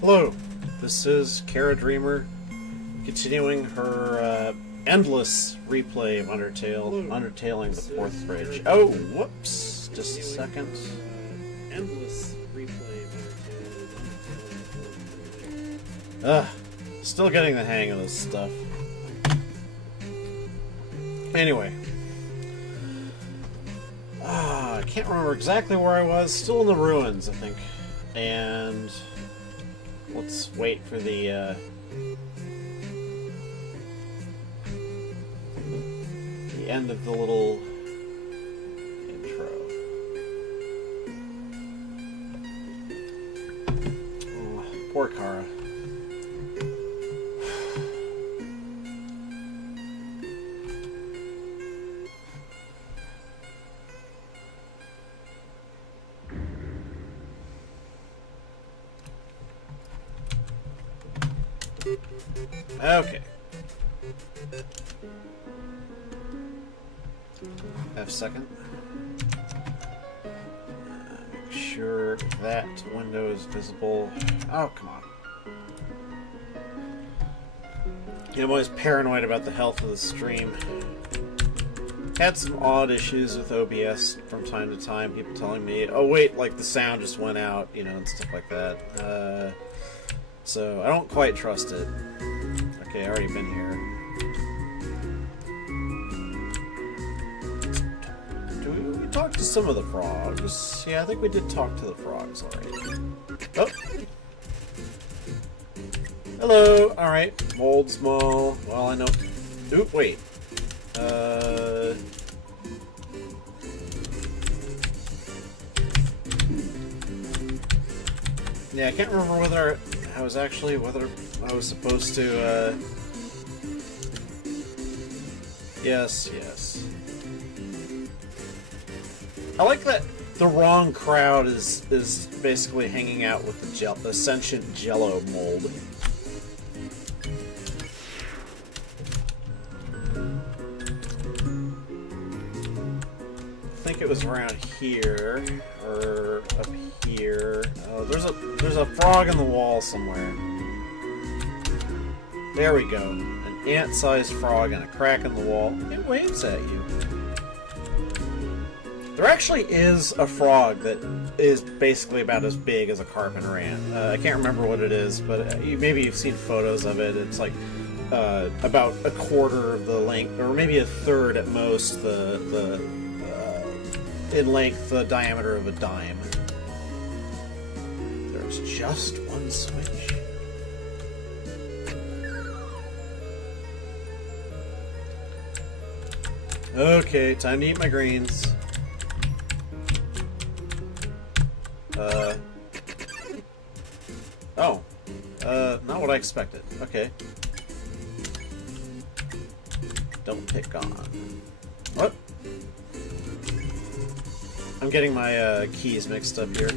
Hello, this is Kara Dreamer, continuing her endless replay of Undertaling the Fourth Bridge. Oh, whoops! Just a second. Endless replay of Still getting the hang of this stuff. Anyway. I can't remember exactly where I was. Still in the ruins, I think. And let's wait for the end of the little intro. Oh, poor Kara. Okay. F2. Make sure that window is visible. Oh, come on. You know, I'm always paranoid about the health of the stream. Had some odd issues with OBS from time to time. People telling me, oh wait, like the sound just went out, you know, and stuff like that. So I don't quite trust it. Okay, I already been here. We talked to some of the frogs. Yeah, I think we did talk to the frogs already. Oh! Hello! Alright. Mold small. Well, I know... Oop, wait. Yeah, I can't remember whether I was supposed to, Yes. I like that the wrong crowd is basically hanging out with the sentient Jello mold. I think it was around here, or up here. Oh, there's a frog in the wall somewhere. There we go. An ant-sized frog and a crack in the wall. It waves at you. There actually is a frog that is basically about as big as a carpenter ant. I can't remember what it is, but maybe you've seen photos of it. It's like about a quarter of the length, or maybe a third at most, in length, the diameter of a dime. There's just one switch. Okay, time to eat my greens. Not what I expected. Okay. Don't pick on. What? I'm getting my keys mixed up here.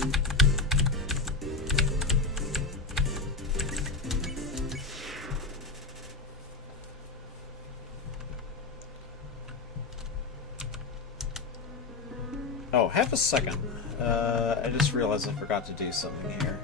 Oh, half a second. I just realized I forgot to do something here.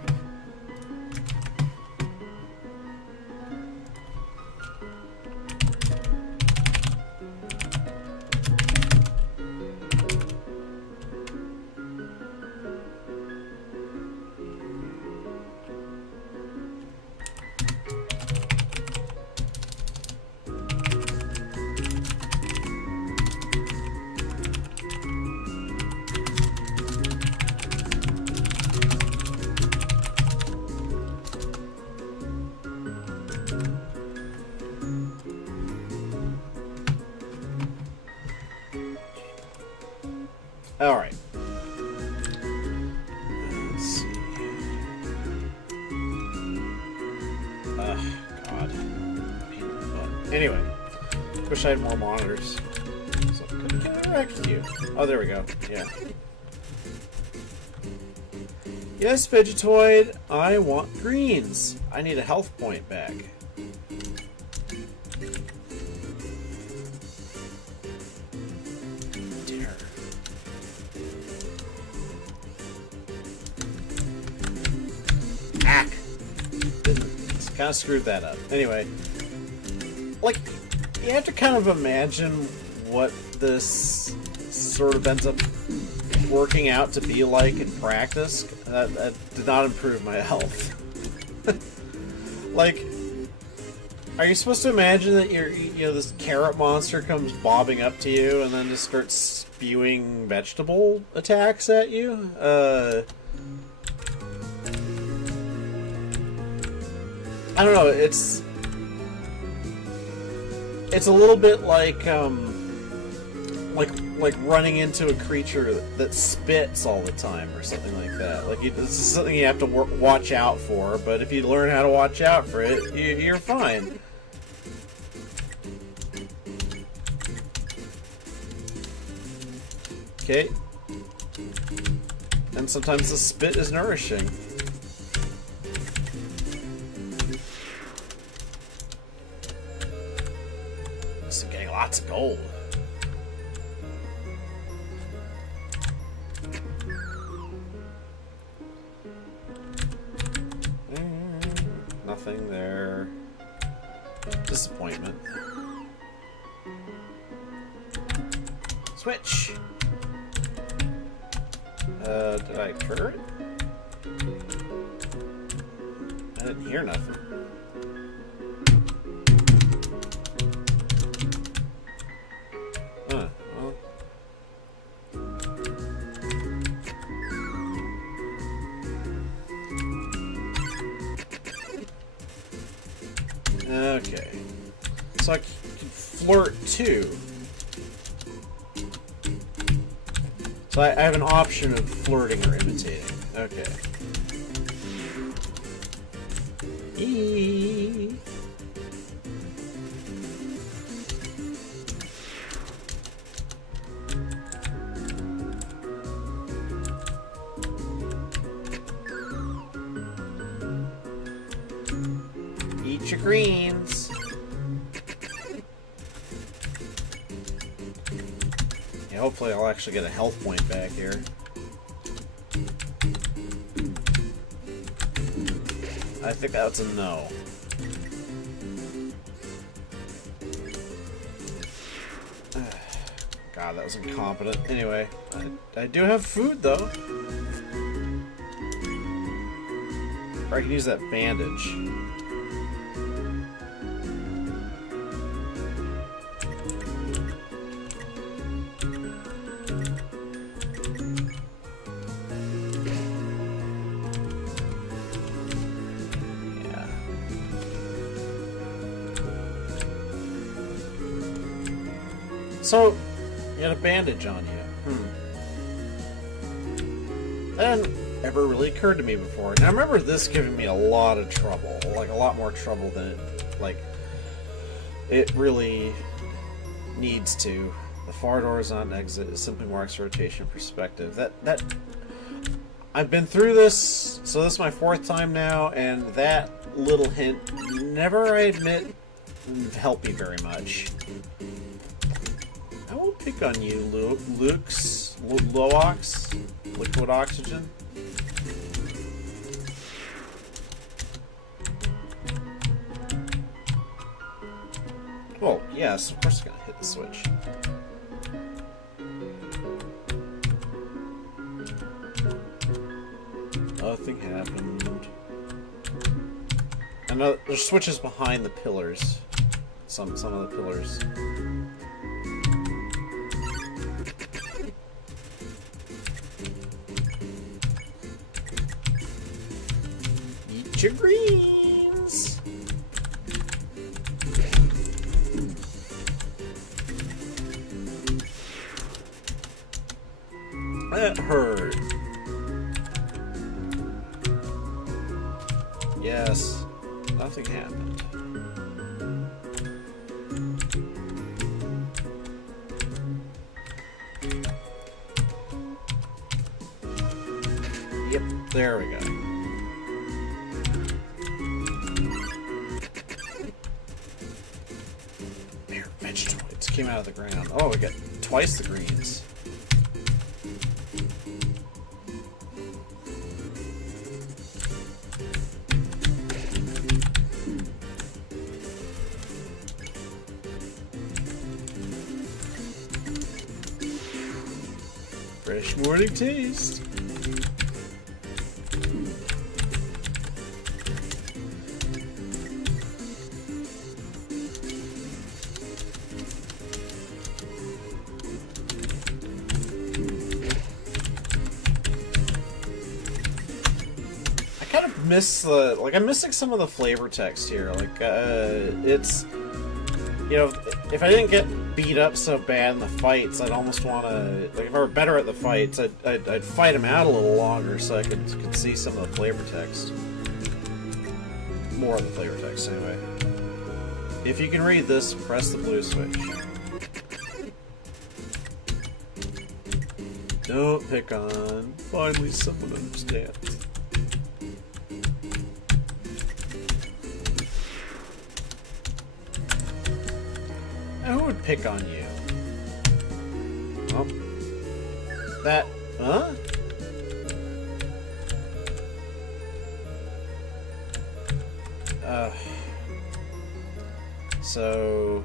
Alright. Let's see. God. Anyway. Wish I had more monitors. So I couldn't interact with you. Oh, there we go. Yeah. Yes, Vegetoid, I want greens. I need a health point back. kind of screwed that up. Anyway, like, you have to kind of imagine what this sort of ends up working out to be like in practice. That did not improve my health. Like, are you supposed to imagine that this carrot monster comes bobbing up to you and then just starts spewing vegetable attacks at you? I don't know, it's a little bit like running into a creature that spits all the time or something like that. Like, this is something you have to watch out for, but if you learn how to watch out for it, you're fine. Okay. And sometimes the spit is nourishing. This is getting lots of gold. Nothing there. Disappointment. Switch! Did I incur it? I didn't hear nothing. Huh, well. Okay. So I can flirt too. So I have an option of flirting or imitating. Okay. Eee. Eat your greens. Yeah, hopefully I'll actually get a health point back here. I think that's a no. God, that was incompetent. Anyway, I do have food, though. Or I can use that bandage. So, you had a bandage on you. That hadn't ever really occurred to me before. Now, I remember this giving me a lot of trouble. Like, a lot more trouble than it really needs to. The far door is not an exit. It simply marks rotation perspective. That I've been through this, so this is my 4th time now, and that little hint never, I admit, helped me very much. I won't pick on you, Loax, liquid oxygen. Oh, yes, of course I'm gonna hit the switch. Nothing happened. And there's switches behind the pillars. Some of the pillars. Eat your greens! That hurt. Yes, nothing happened. Yep, there we go. There, vegetable. It came out of the ground. Oh, we got twice the greens. fresh morning taste. Miss the I'm missing some of the flavor text here. It's, you know, if I didn't get beat up so bad in the fights, I'd almost want to, like, if I were better at the fights, I'd fight them out a little longer so I could see some of the flavor text. More of the flavor text, anyway. If you can read this, press the blue switch. Don't pick on. Finally, someone understands. Who would pick on you? Oh. That... Huh? So...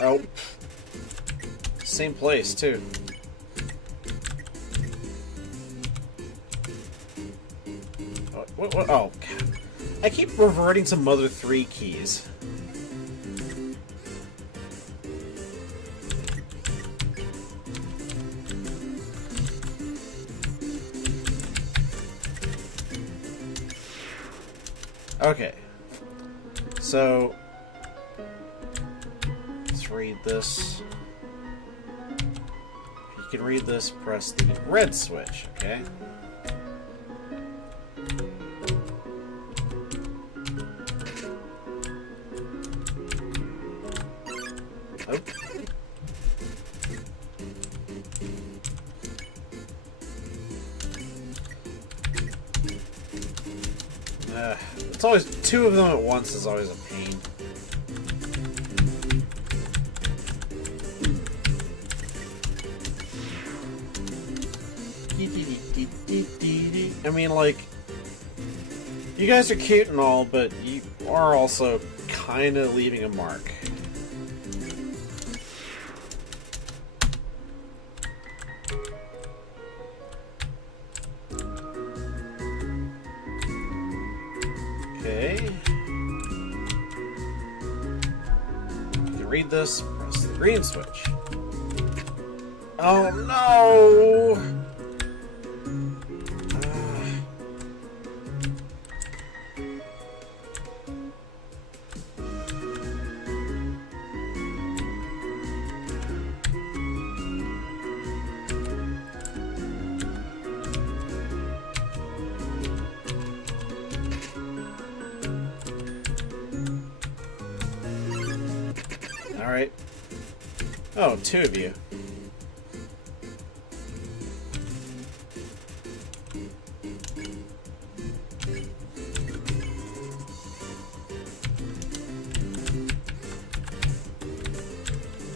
Oh. Same place, too. What? Oh, God. I keep reverting to Mother 3 keys. Okay. So... let's read this. If you can read this, press the red switch, okay? It's always two of them at once is always a pain. I mean, like, you guys are cute and all, but you are also kind of leaving a mark. Okay. You can read this, press the green switch. Oh no! Alright. Oh, two of you.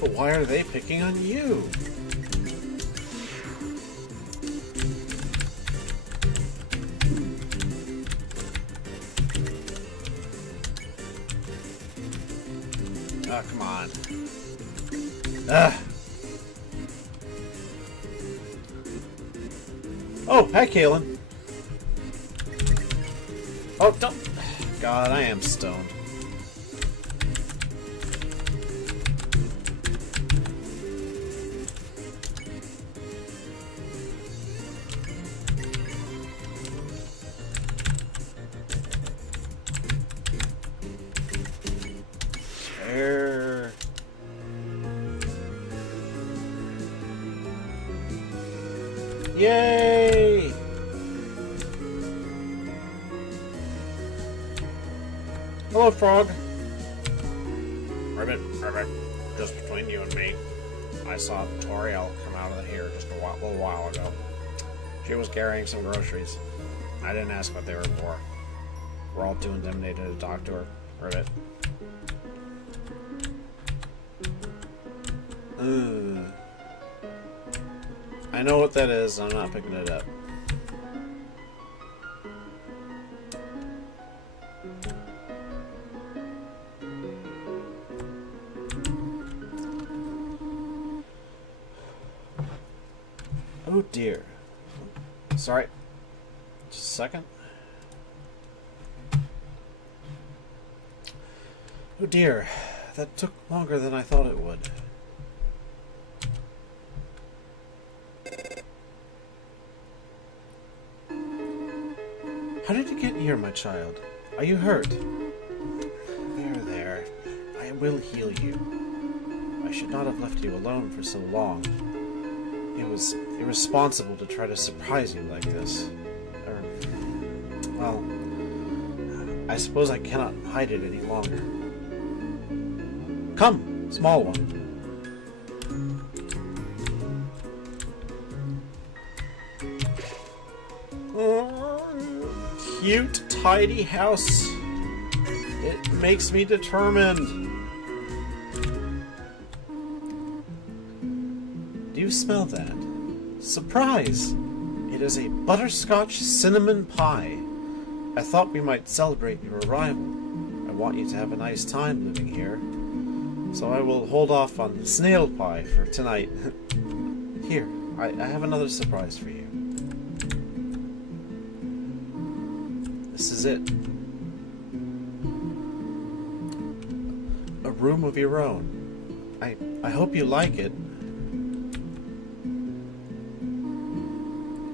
But why are they picking on you? Oh, come on. Ugh. Oh, hi, Kaylin. Oh, don't... God, I am stoned. Spare... Yay! Hello, Frog. Ribbit, just between you and me, I saw Toriel come out of here just a little while ago. She was carrying some groceries. I didn't ask what they were for. We're all too intimidated to talk to her. Ribbit. I know what that is, I'm not picking it up. Oh dear. Sorry. Just a second. Oh dear. That took longer than I thought it would. How did you get here, my child? Are you hurt? There, there. I will heal you. I should not have left you alone for so long. It was irresponsible to try to surprise you like this. Well, I suppose I cannot hide it any longer. Come, small one. Cute, tidy house. It makes me determined. Do you smell that? Surprise! It is a butterscotch cinnamon pie. I thought we might celebrate your arrival. I want you to have a nice time living here. So I will hold off on snail pie for tonight. Here, I have another surprise for you. This is it. A room of your own. I hope you like it.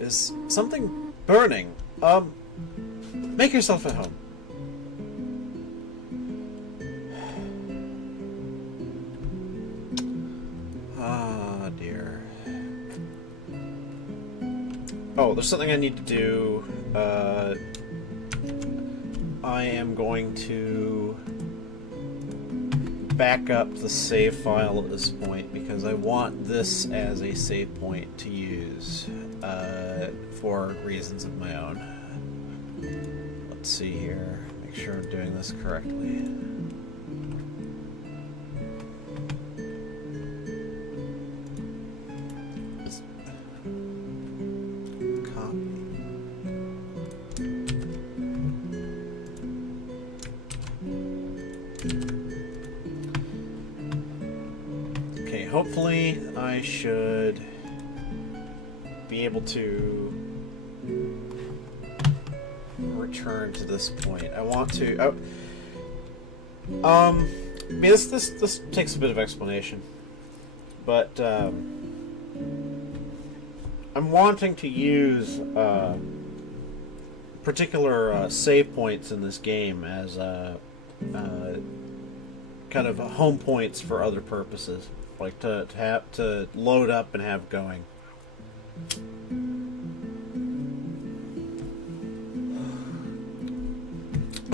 Is something burning? Make yourself at home. Ah, dear. Oh, there's something I need to do. I am going to back up the save file at this point because I want this as a save point to use for reasons of my own. Let's see here. Make sure I'm doing this correctly. Okay, hopefully I should be able to return to this point. I want to. This takes a bit of explanation, but I'm wanting to use particular save points in this game as kind of home points for other purposes, like to have to load up and have going.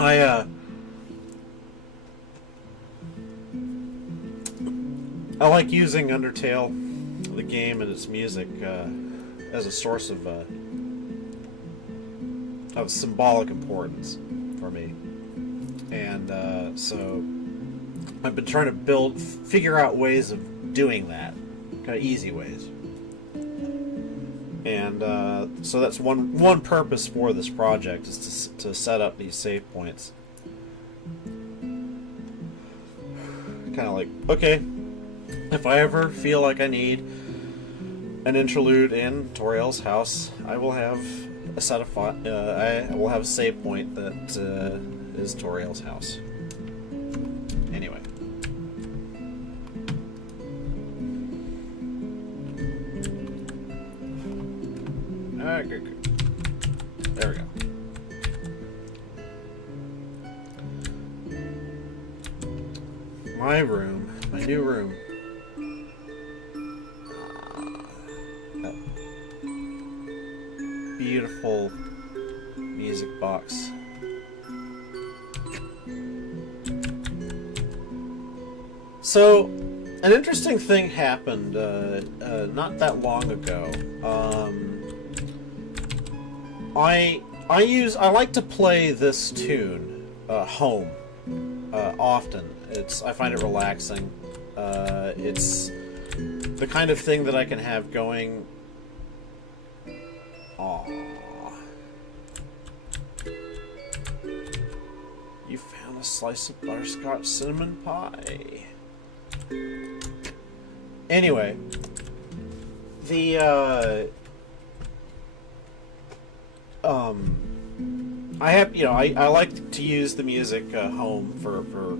I like using Undertale, the game, and its music as a source of symbolic importance for me, and so I've been trying to figure out ways of doing that, kind of easy ways, and so that's one purpose for this project is to set up these save points. Kind of like, okay, if I ever feel like I need an interlude in Toriel's house, I will have a set of I will have a save point that is Toriel's house. Anyway. Alright, good. There we go. My room. My new room. That beautiful music box. So, an interesting thing happened not that long ago. I like to play this tune home often. I find it relaxing. It's the kind of thing that I can have going. Aww. You found a slice of butterscotch cinnamon pie. Anyway, I have, I like to use the music home for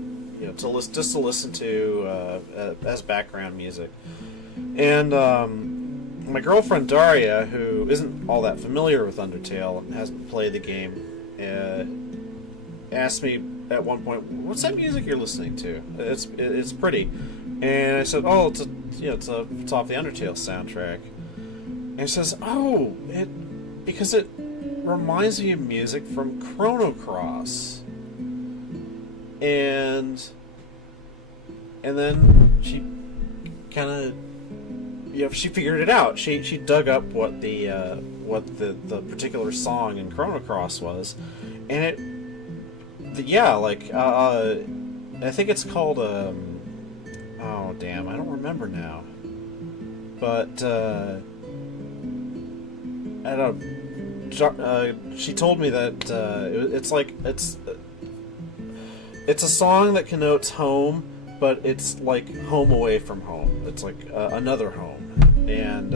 just to listen to as background music. And my girlfriend Daria, who isn't all that familiar with Undertale and hasn't played the game, asked me at one point, "What's that music you're listening to? It's pretty." And I said, "Oh, it's off the Undertale soundtrack." And she says, "Oh, because it reminds me of music from Chrono Cross." And then she kind of, she figured it out. She dug up what the particular song in Chrono Cross was, and I think it's called oh damn, I don't remember now, but I don't. She told me that it's a song that connotes home, but it's like home away from home. It's like another home, and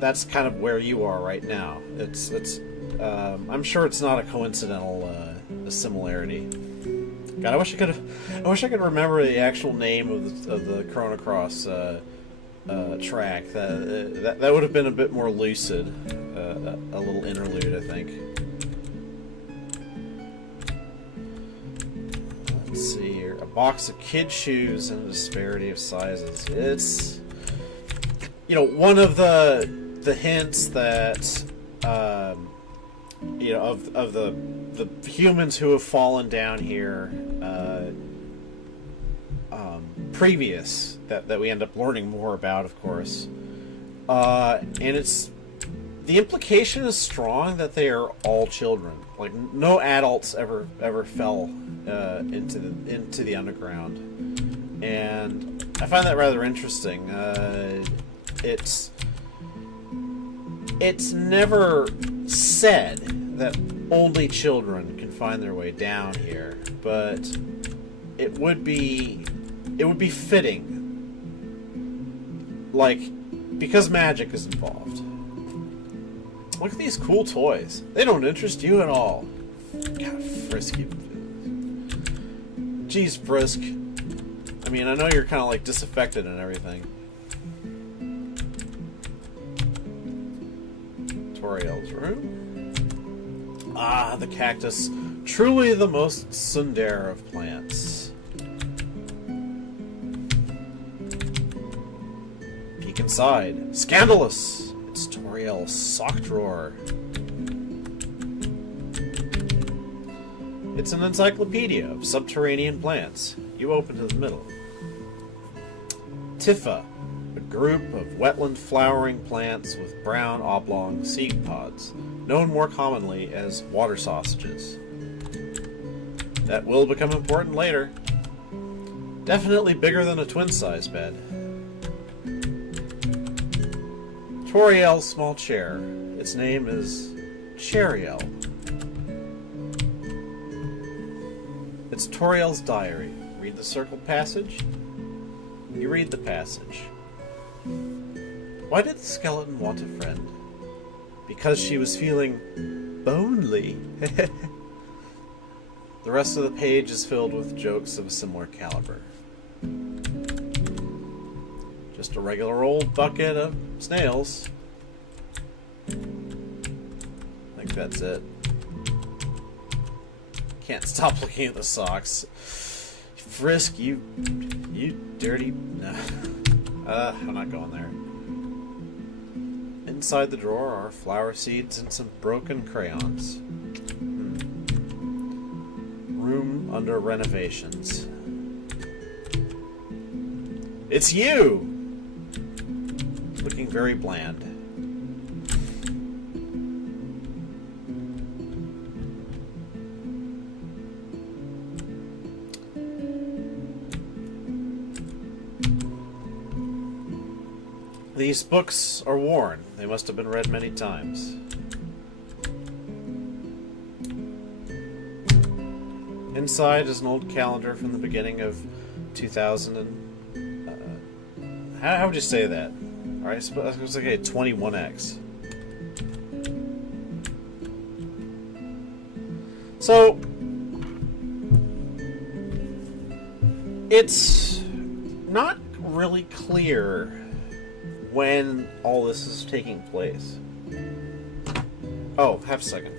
that's kind of where you are right now. I'm sure it's not a coincidental similarity. God, I wish I could remember the actual name of the Chrono Cross track. That would have been a bit more lucid. A little interlude, I think. Let's see here. A box of kid shoes and a disparity of sizes. It's, one of the hints that of the humans who have fallen down here previous that we end up learning more about, of course, and the implication is strong that they are all children. Like, no adults ever fell into the underground, and I find that rather interesting. It's never said that only children can find their way down here, but it would be fitting, like, because magic is involved. Look at these cool toys. They don't interest you at all. God, Frisk, you. Jeez, Frisk. I mean, I know you're kind of like disaffected and everything. Toriel's room. Ah, the cactus. Truly the most tsundere of plants. Peek inside. Scandalous! It's Toriel's sock drawer. It's an encyclopedia of subterranean plants. You open to the middle. Tifa, a group of wetland flowering plants with brown oblong seed pods, known more commonly as water sausages. That will become important later. Definitely bigger than a twin-size bed. Toriel's small chair. Its name is Cheriel. It's Toriel's diary. Read the circled passage. You read the passage. Why did the skeleton want a friend? Because she was feeling bonely. The rest of the page is filled with jokes of a similar caliber. Just a regular old bucket of snails. I think that's it. Can't stop looking at the socks. Frisk, you dirty... No. I'm not going there. Inside the drawer are flower seeds and some broken crayons. Room under renovations. It's you! Looking very bland. These books are worn. They must have been read many times. Inside is an old calendar from the beginning of 2000 and... how would you say that? Alright, I suppose, okay, 21X. So, it's not really clear when all this is taking place. Oh, half a second.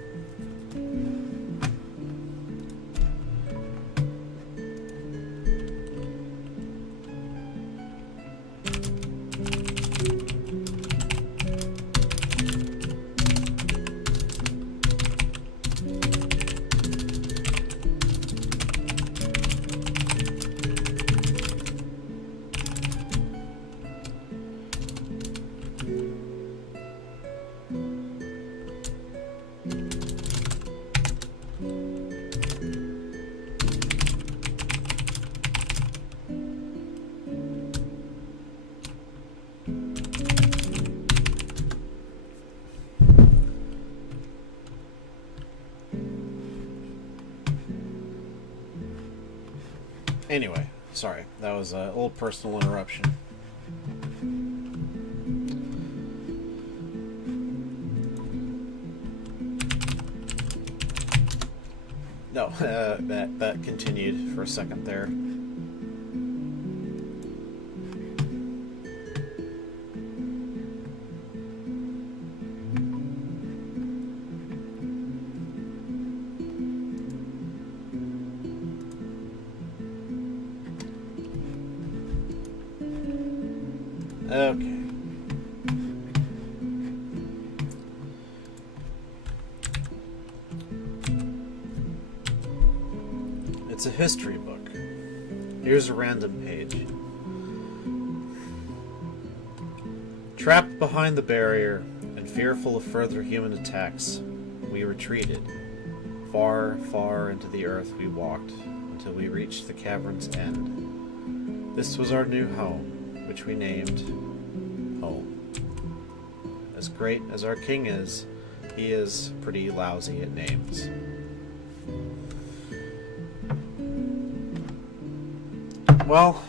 Anyway, sorry, that was a little personal interruption. No, that continued for a second there. Okay. It's a history book. Here's a random page. Trapped behind the barrier and fearful of further human attacks, we retreated. Far, far into the earth we walked until we reached the cavern's end. This was our new home, which we named Home. As great as our king is, he is pretty lousy at names. Well,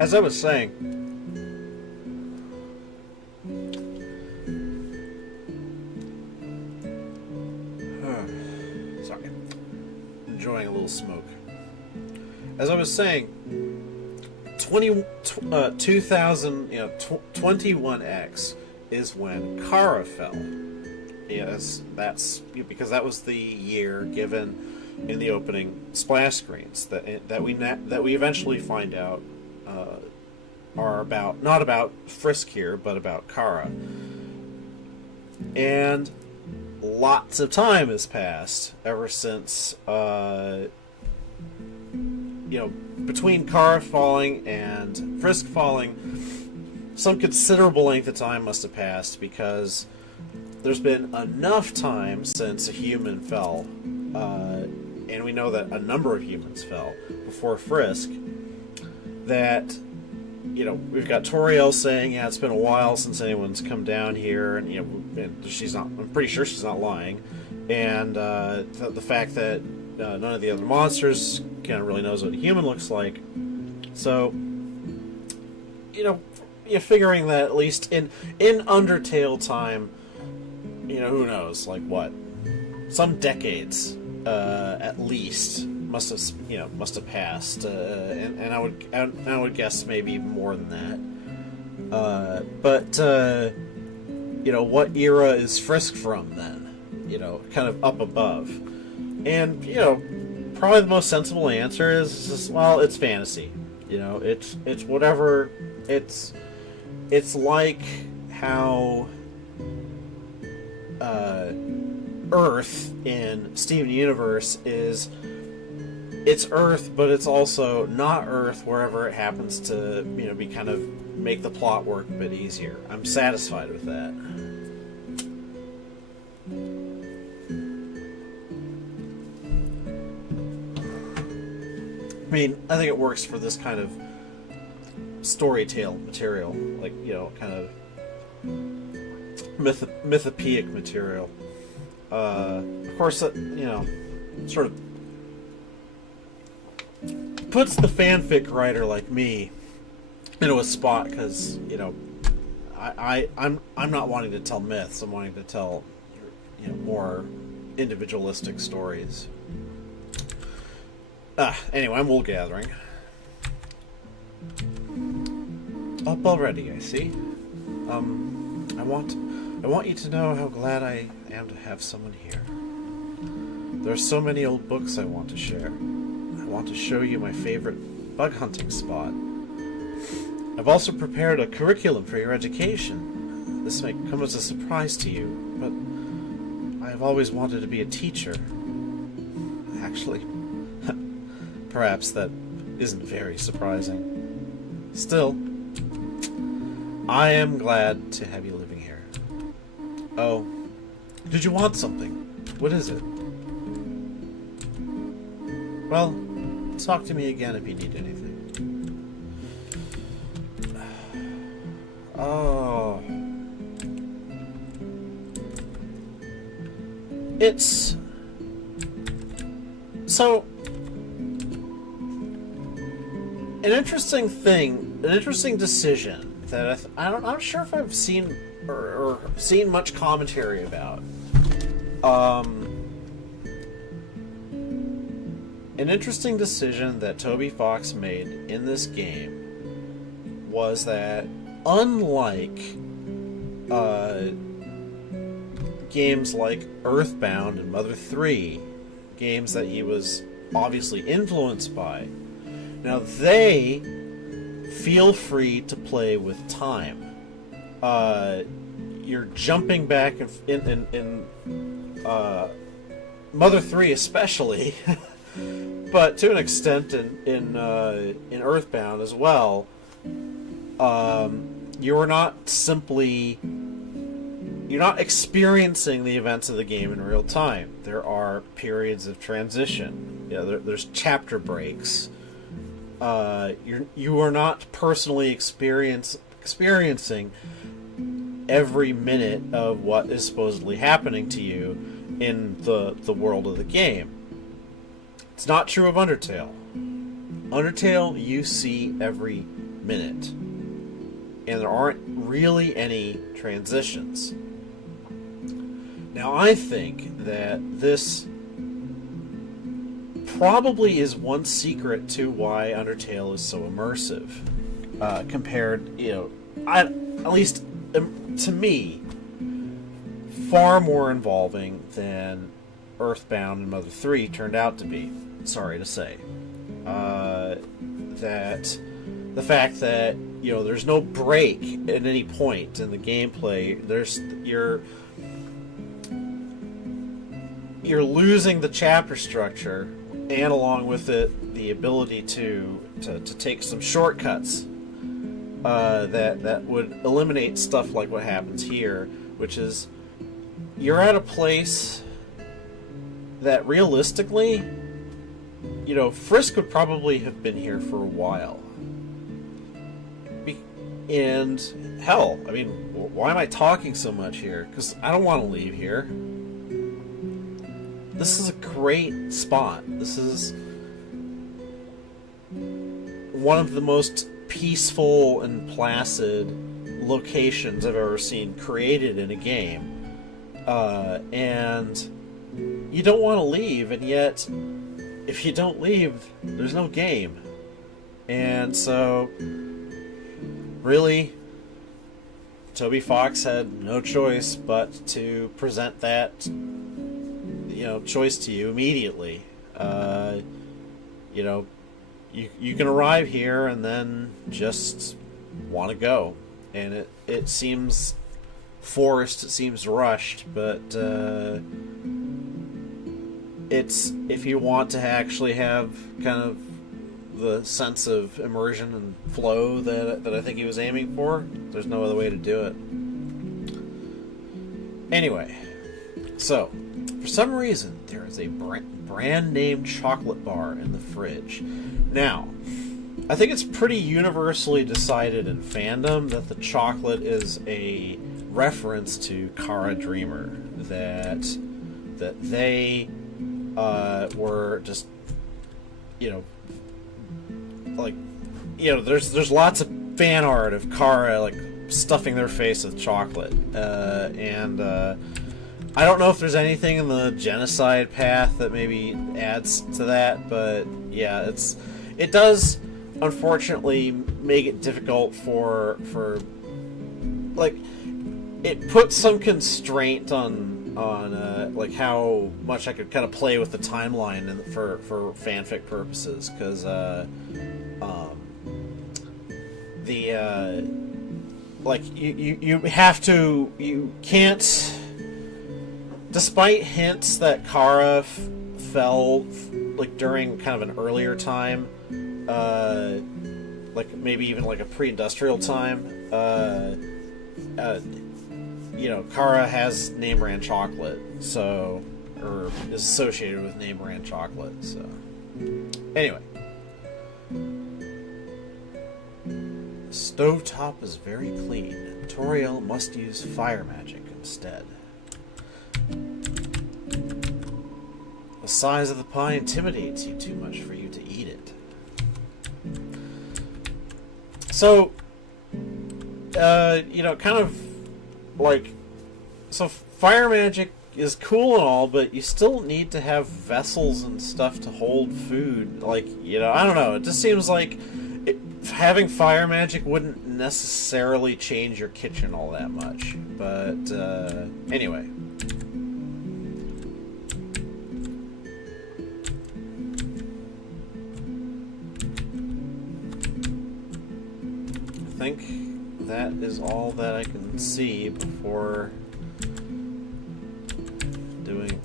as I was saying, sorry, enjoying a little smoke. As I was saying, 21X is when Kara fell. Yes, that's because that was the year given in the opening splash screens that we eventually find out are about, not about Frisk here, but about Kara. And lots of time has passed ever since between Kara falling and Frisk falling. Some considerable length of time must have passed because there's been enough time since a human fell, and we know that a number of humans fell before Frisk, that, we've got Toriel saying, yeah, it's been a while since anyone's come down here, and, and she's not, I'm pretty sure she's not lying, and the fact that none of the other monsters kind of really knows what a human looks like. So, figuring that at least in Undertale time, who knows, like what, some decades at least must have passed, and I would guess maybe more than that. But what era is Frisk from then? Kind of up above, and probably the most sensible answer is well, it's fantasy. It's whatever. It's like how Earth in Steven Universe is, it's Earth, but it's also not Earth wherever it happens to be kind of make the plot work a bit easier. I'm satisfied with that. I mean, I think it works for this kind of storytale material, like, kind of mythopoeic material. Of course, sort of puts the fanfic writer like me into a spot because I'm not wanting to tell myths. I'm wanting to tell more individualistic stories. Anyway, I'm wool gathering. Up already, I see. I want you to know how glad I am to have someone here. There are so many old books I want to share. I want to show you my favorite bug hunting spot. I've also prepared a curriculum for your education. This may come as a surprise to you, but I have always wanted to be a teacher. Actually, perhaps that isn't very surprising. Still, I am glad to have you living here. Oh, did you want something? What is it? Well, talk to me again if you need anything. Oh. It's... So... An interesting decision that I'm not sure if I've seen or seen much commentary about. An interesting decision that Toby Fox made in this game was that, unlike games like Earthbound and Mother 3, games that he was obviously influenced by, now they feel free to play with time. You're jumping back in Mother 3 especially, but to an extent in Earthbound as well. You're not experiencing the events of the game in real time. There are periods of transition. There's chapter breaks. You are not personally experiencing every minute of what is supposedly happening to you in the world of the game. It's not true of Undertale. Undertale, you see every minute, and there aren't really any transitions. Now, I think that this probably is one secret to why Undertale is so immersive, compared, at least to me, far more involving than Earthbound and Mother 3 turned out to be. Sorry to say. That the fact that there's no break at any point in the gameplay. You're losing the chapter structure, and along with it, the ability to take some shortcuts that would eliminate stuff like what happens here, which is you're at a place that realistically, Frisk would probably have been here for a while. And hell, I mean, why am I talking so much here? Because I don't want to leave here. This is a great spot. This is one of the most peaceful and placid locations I've ever seen created in a game. And you don't want to leave, and yet, if you don't leave, there's no game. And so, really, Toby Fox had no choice but to present that choice to you immediately. You can arrive here and then just want to go, and it seems forced, it seems rushed, but it's, if you want to actually have kind of the sense of immersion and flow that I think he was aiming for, there's no other way to do it. Anyway, so for some reason there is a brand name chocolate bar in the fridge. Now, I think it's pretty universally decided in fandom that the chocolate is a reference to Kara Dreamer, that they were just there's lots of fan art of Kara like stuffing their face with chocolate, and I don't know if there's anything in the genocide path that maybe adds to that, but yeah, it does unfortunately make it difficult for like, it puts some constraint on like how much I could kind of play with the timeline for fanfic purposes, because like you have to, you can't, despite hints that Kara fell like during kind of an earlier time, like maybe even like a pre-industrial time, you know, Kara has name brand chocolate, so, or is associated with name brand chocolate, so. Anyway. Stovetop is very clean. Toriel must use fire magic instead. The size of the pie intimidates you too much for you to eat it. So, you know, kind of like, so fire magic is cool and all, but you still need to have vessels and stuff to hold food. Like, you know, I don't know. It just seems like having fire magic wouldn't necessarily change your kitchen all that much. But, anyway. I think that is all that I can see before doing...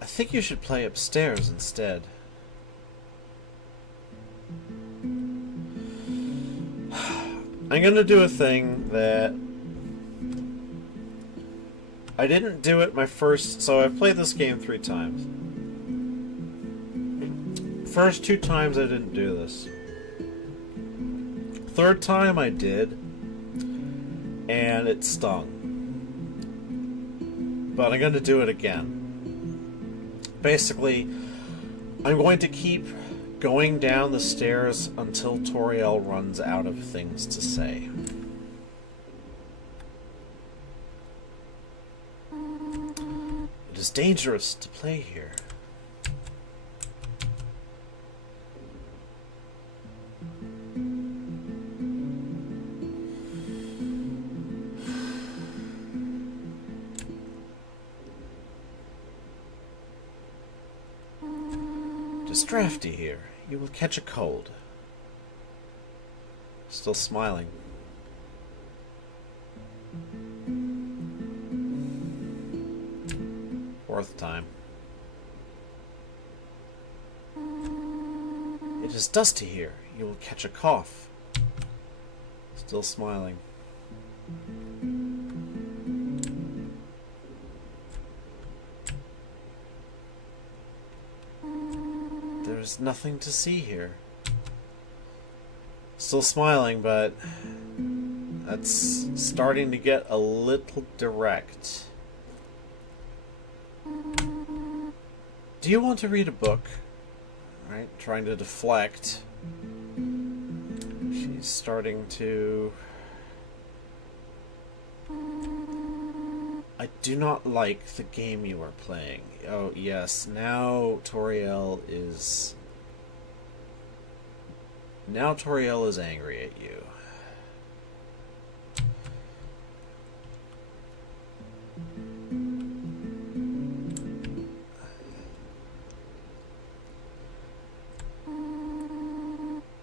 I think you should play upstairs instead. I'm gonna do a thing that I didn't do it my first... So I've played this game 3 times. First 2 times I didn't do this. 3rd time I did, and it stung. But I'm gonna do it again. Basically, I'm going to keep going down the stairs until Toriel runs out of things to say. It is dangerous to play here. It's drafty here. You will catch a cold. Still smiling. Fourth time. It is dusty here. You will catch a cough. Still smiling. There's nothing to see here. Still smiling, but that's starting to get a little direct. Do you want to read a book? Right, trying to deflect. She's starting to... I do not like the game you are playing. Oh, yes. Now Toriel is angry at you.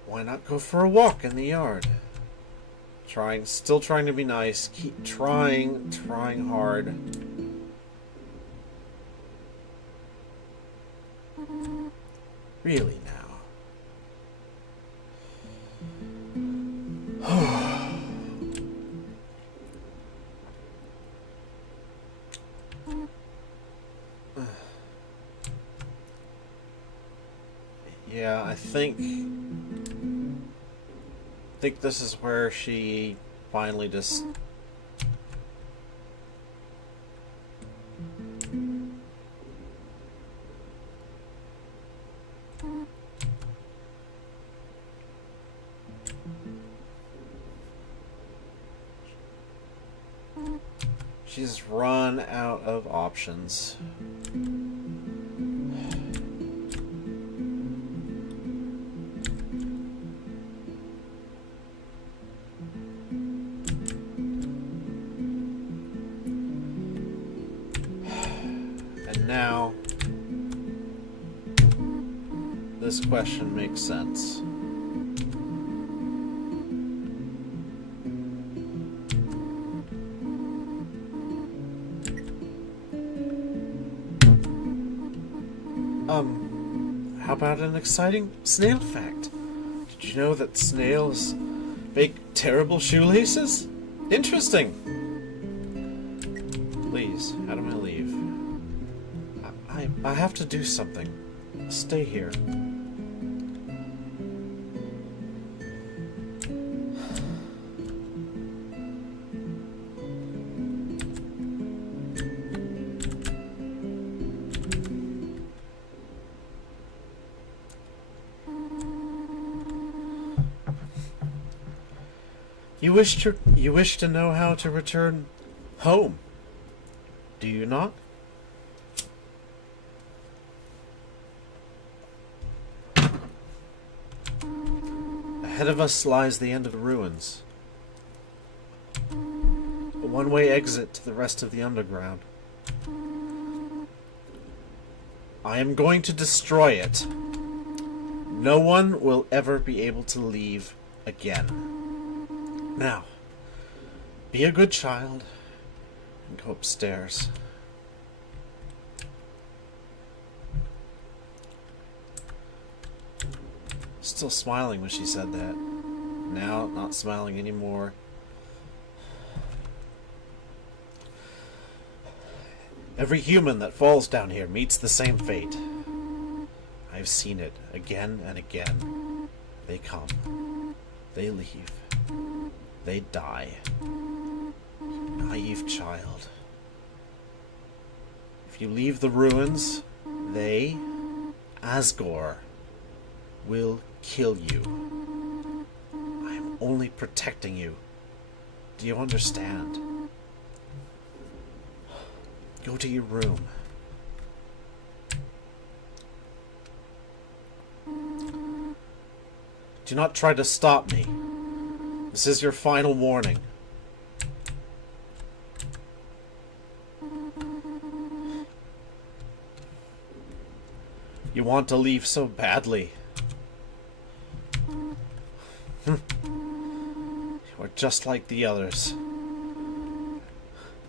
Why not go for a walk in the yard? Still trying to be nice. Keep trying hard. Really now. Yeah, I think this is where she finally just... She's run out of options. And now, this question makes sense. How about an exciting snail fact? Did you know that snails make terrible shoelaces? Interesting! Please, how do I leave? I have to do something. Stay here. You wish to know how to return home, do you not? Ahead of us lies the end of the ruins. A one-way exit to the rest of the underground. I am going to destroy it. No one will ever be able to leave again. Now, be a good child and go upstairs. Still smiling when she said that. Now, not smiling anymore. Every human that falls down here meets the same fate. I've seen it again and again. They come. They leave. They die. Naive child. If you leave the ruins, they, Asgore, will kill you. I am only protecting you. Do you understand? Go to your room. Do not try to stop me. This is your final warning. You want to leave so badly. You are just like the others.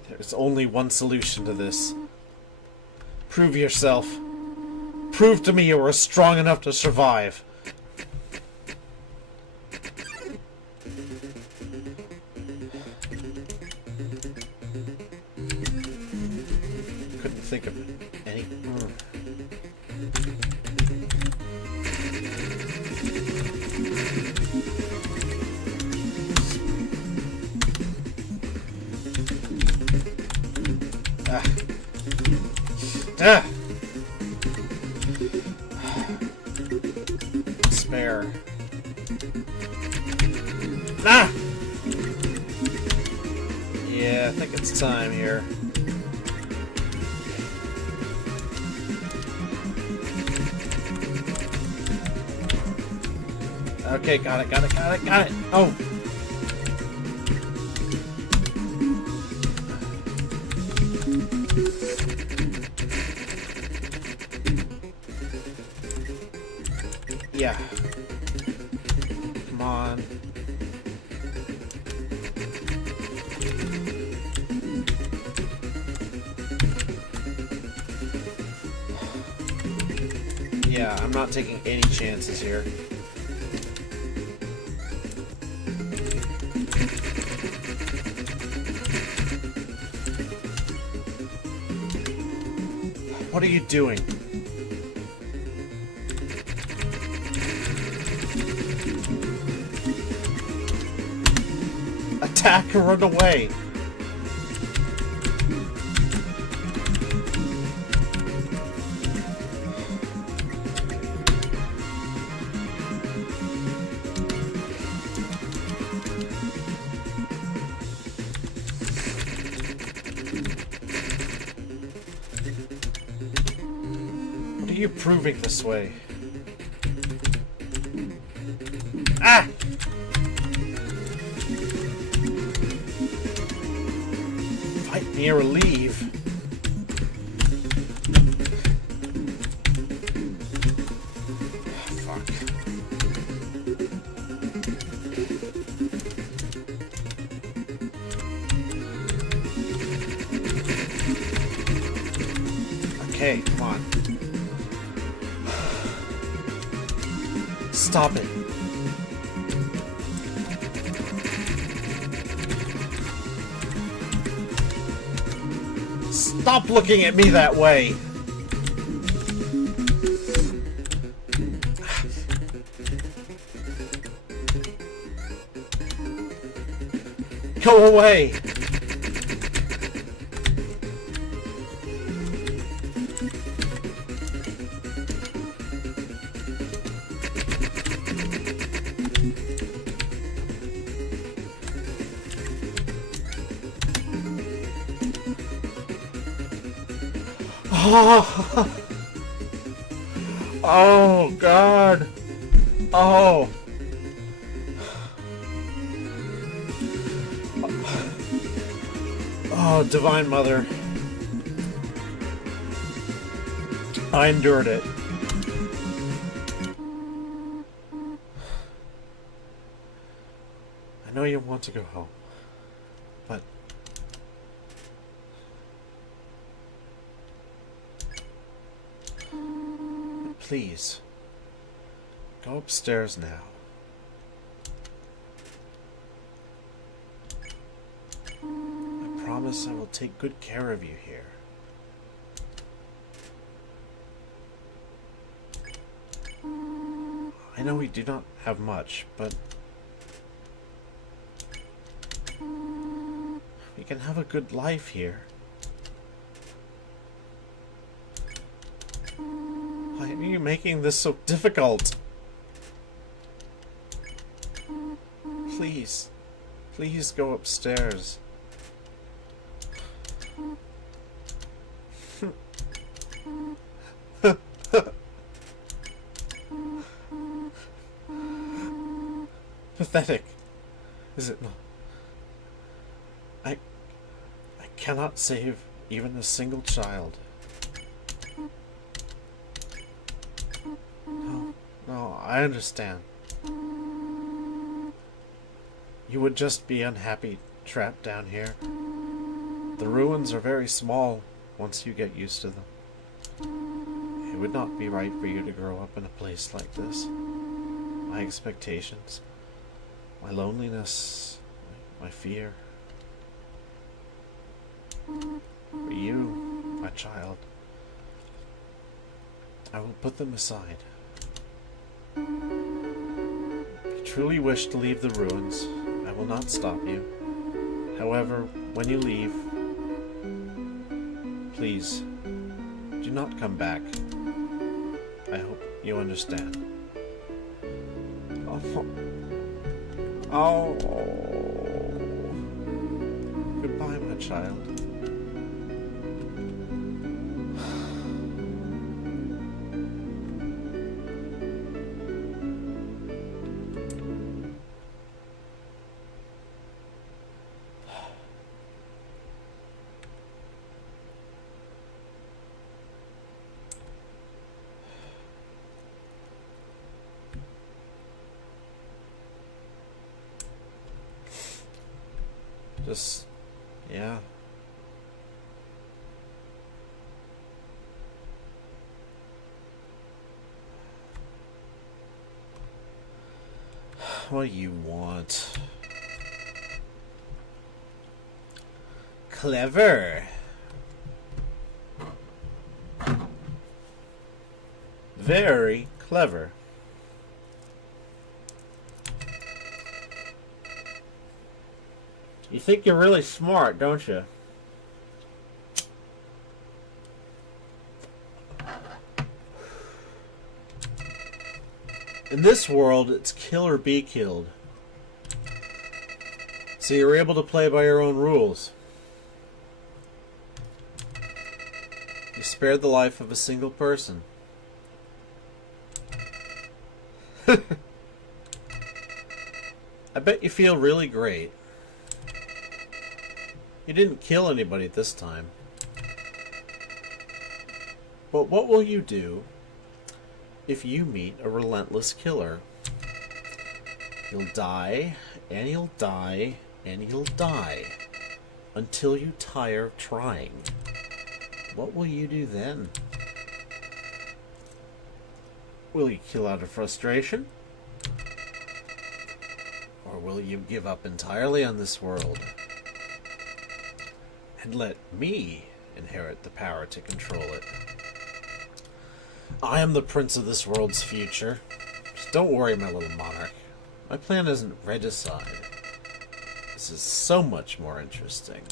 There is only one solution to this. Prove yourself. Prove to me you are strong enough to survive. Couldn't think of any. Spare. Yeah, I think it's time here. Okay, got it. Oh! Yeah. Come on. Yeah, I'm not taking any chances here. What are you doing? Attack or run away. are you proving this way? Ah! Fight me or leave. Fuck. Okay, come on. Stop it. Stop looking at me that way! Go away! Oh, oh God. Oh. Oh, Divine Mother. I endured it. I know you want to go home, but please, go upstairs now. I promise I will take good care of you here. I know we do not have much, but we can have a good life here. Why are you making this so difficult? Please, please go upstairs. Pathetic, is it not? I cannot save even a single child. No, I understand. You would just be unhappy trapped down here. The ruins are very small once you get used to them. It would not be right for you to grow up in a place like this. My expectations, my loneliness, my fear. For you, my child, I will put them aside. If you truly wish to leave the ruins, I will not stop you. However, when you leave, please, do not come back. I hope you understand. Oh. Goodbye, my child. Just, yeah. What do you want? Clever. Very clever. You think you're really smart, don't you? In this world, it's kill or be killed. So you're able to play by your own rules. You spared the life of a single person. I bet you feel really great. You didn't kill anybody this time. But what will you do if you meet a relentless killer? You'll die, and you'll die, and you'll die, until you tire of trying. What will you do then? Will you kill out of frustration? Or will you give up entirely on this world and let me inherit the power to control it? I am the prince of this world's future. Just don't worry, my little monarch. My plan isn't regicide. This is so much more interesting.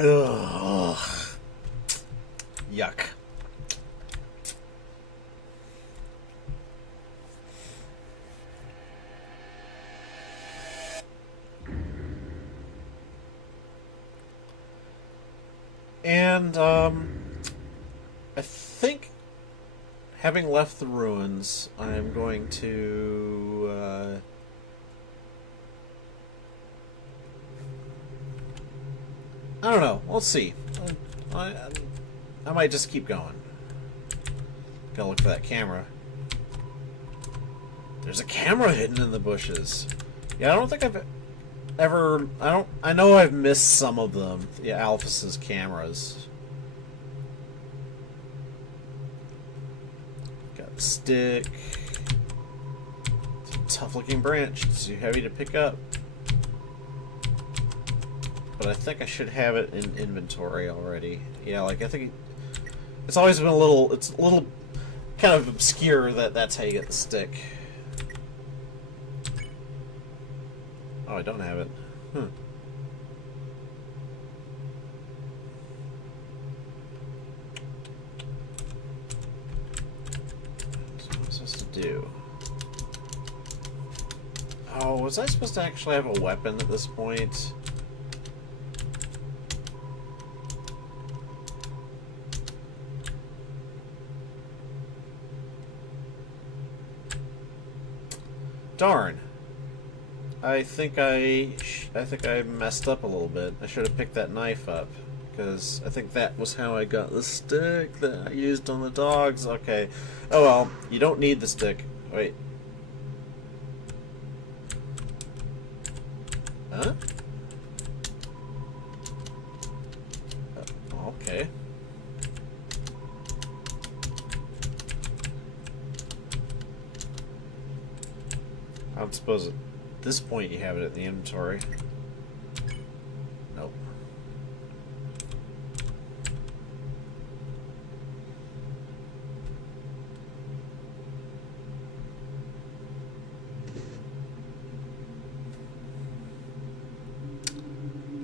Ugh. Yuck. And, I think, having left the ruins, I'm going to, I don't know. We'll see. I might just keep going. Gotta look for that camera. There's a camera hidden in the bushes. Yeah, I don't think I've ever... I know I've missed some of them. Yeah, Alphys's cameras. Got the stick. It's a tough-looking branch. It's too heavy to pick up. But I think I should have it in inventory already. Yeah, like, I think it's always been a little... It's a little kind of obscure that that's how you get the stick. Oh, I don't have it. Hmm. So what am I supposed to do? Oh, was I supposed to actually have a weapon at this point? Darn. I think I messed up a little bit. I should have picked that knife up, because I think that was how I got the stick that I used on the dogs. Okay. Oh well, you don't need the stick. Wait. Huh? Okay. I would suppose at this point you have it in the inventory. Nope.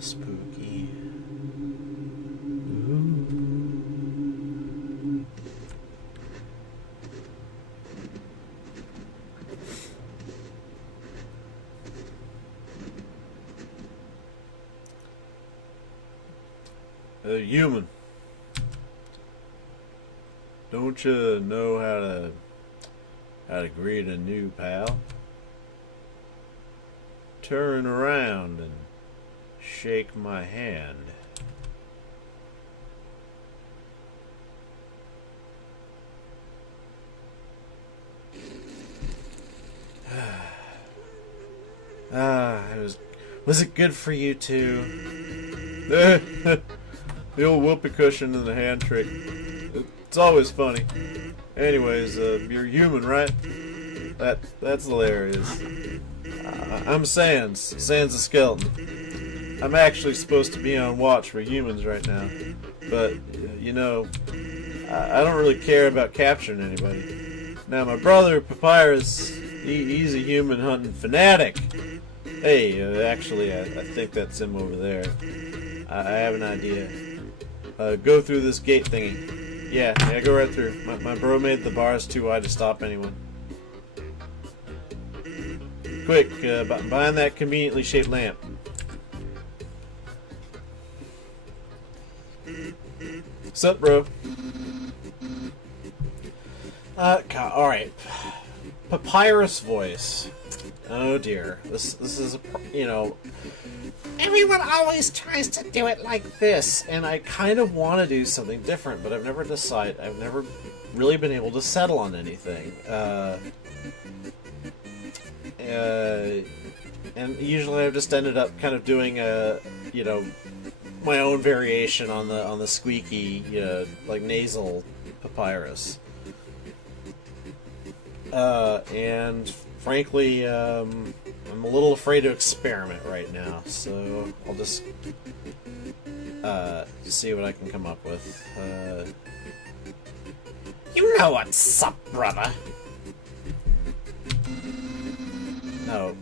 Spooky. Human, don't you know how to greet a new pal? Turn around and shake my hand. Was it good for you too? The old whoopee cushion and the hand trick. It's always funny. Anyways, you're human, right? That's hilarious. I'm Sans. Sans the skeleton. I'm actually supposed to be on watch for humans right now. But, you know, I don't really care about capturing anybody. Now, my brother, Papyrus, he's a human hunting fanatic. Hey, actually, I think that's him over there. I have an idea. Go through this gate thingy. Yeah, go right through. My bro made the bars too wide to stop anyone. quick, behind that conveniently shaped lamp. What's up, bro? God, alright. Papyrus voice. Oh dear. This is everyone always tries to do it like this, and I kind of want to do something different, but I've never really been able to settle on anything. And usually I've just ended up kind of doing my own variation on the squeaky, like nasal papyrus. And frankly, I'm a little afraid to experiment right now, so I'll just see what I can come up with. You know what's up, brother? No.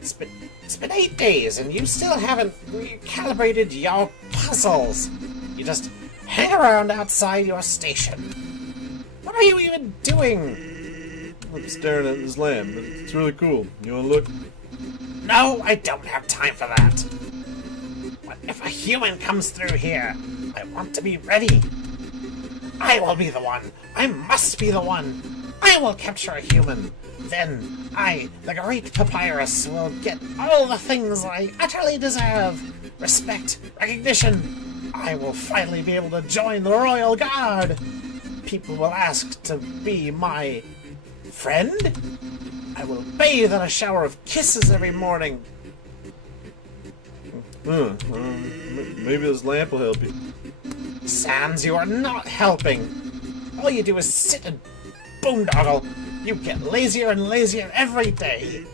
It's been 8 days and you still haven't recalibrated your puzzles. You just hang around outside your station. What are you even doing? I'm staring at this lamp. It's really cool. You wanna look? No, I don't have time for that. But if a human comes through here, I want to be ready. I will be the one. I must be the one. I will capture a human. Then I, the great Papyrus, will get all the things I utterly deserve. Respect, recognition. I will finally be able to join the Royal Guard. People will ask to be my friend. I will bathe in a shower of kisses every morning. Maybe this lamp will help you. Sans, you are not helping. All you do is sit and boondoggle. You get lazier and lazier every day.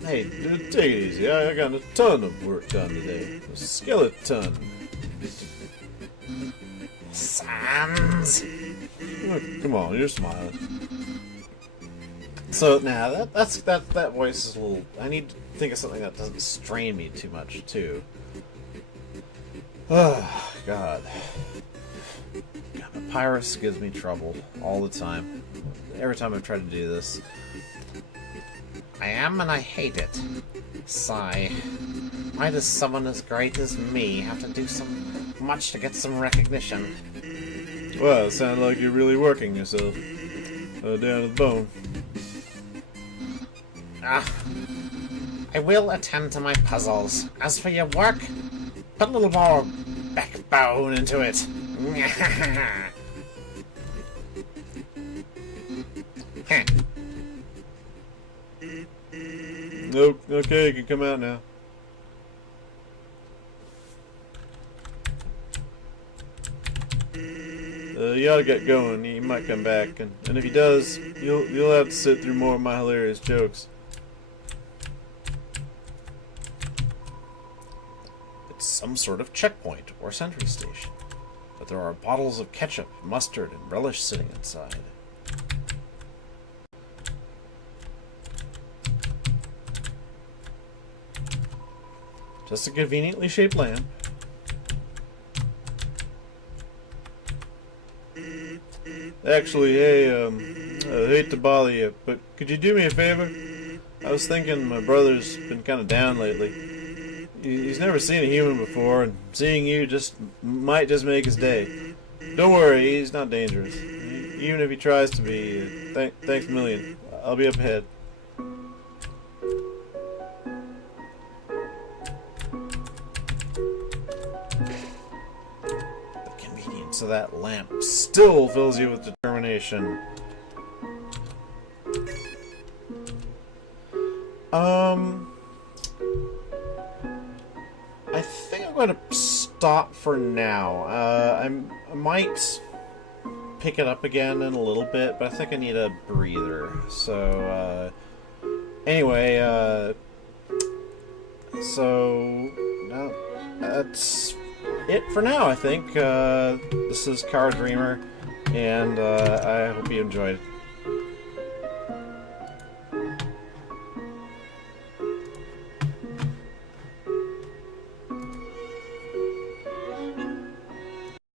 Hey, dude, take it easy. I got a ton of work done today. A skeleton. Sans. Oh, come on, you're smiling. So now that voice is a little. I need to think of something that doesn't strain me too much too. Oh God. Papyrus gives me trouble all the time. Every time I've tried to do this. I am and I hate it. Sigh. Why does someone as great as me have to do so much to get some recognition? Well, it sounds like you're really working yourself. Down to the bone. I will attend to my puzzles. As for your work, put a little more backbone into it. Nope. Okay, you can come out now. You ought to get going. He might come back, and if he does, you'll have to sit through more of my hilarious jokes. It's some sort of checkpoint or sentry station, but there are bottles of ketchup, mustard, and relish sitting inside. Just a conveniently shaped lamp. Actually, hey, I hate to bother you, but could you do me a favor? I was thinking my brother's been kind of down lately. He's never seen a human before, and seeing you might just make his day. Don't worry, he's not dangerous. Even if he tries to be, thanks a million. I'll be up ahead. So that lamp still fills you with determination. I think I'm going to stop for now. I might pick it up again in a little bit, but I think I need a breather. So, anyway, no, that's it for now, I think. This is Car Dreamer, and I hope you enjoyed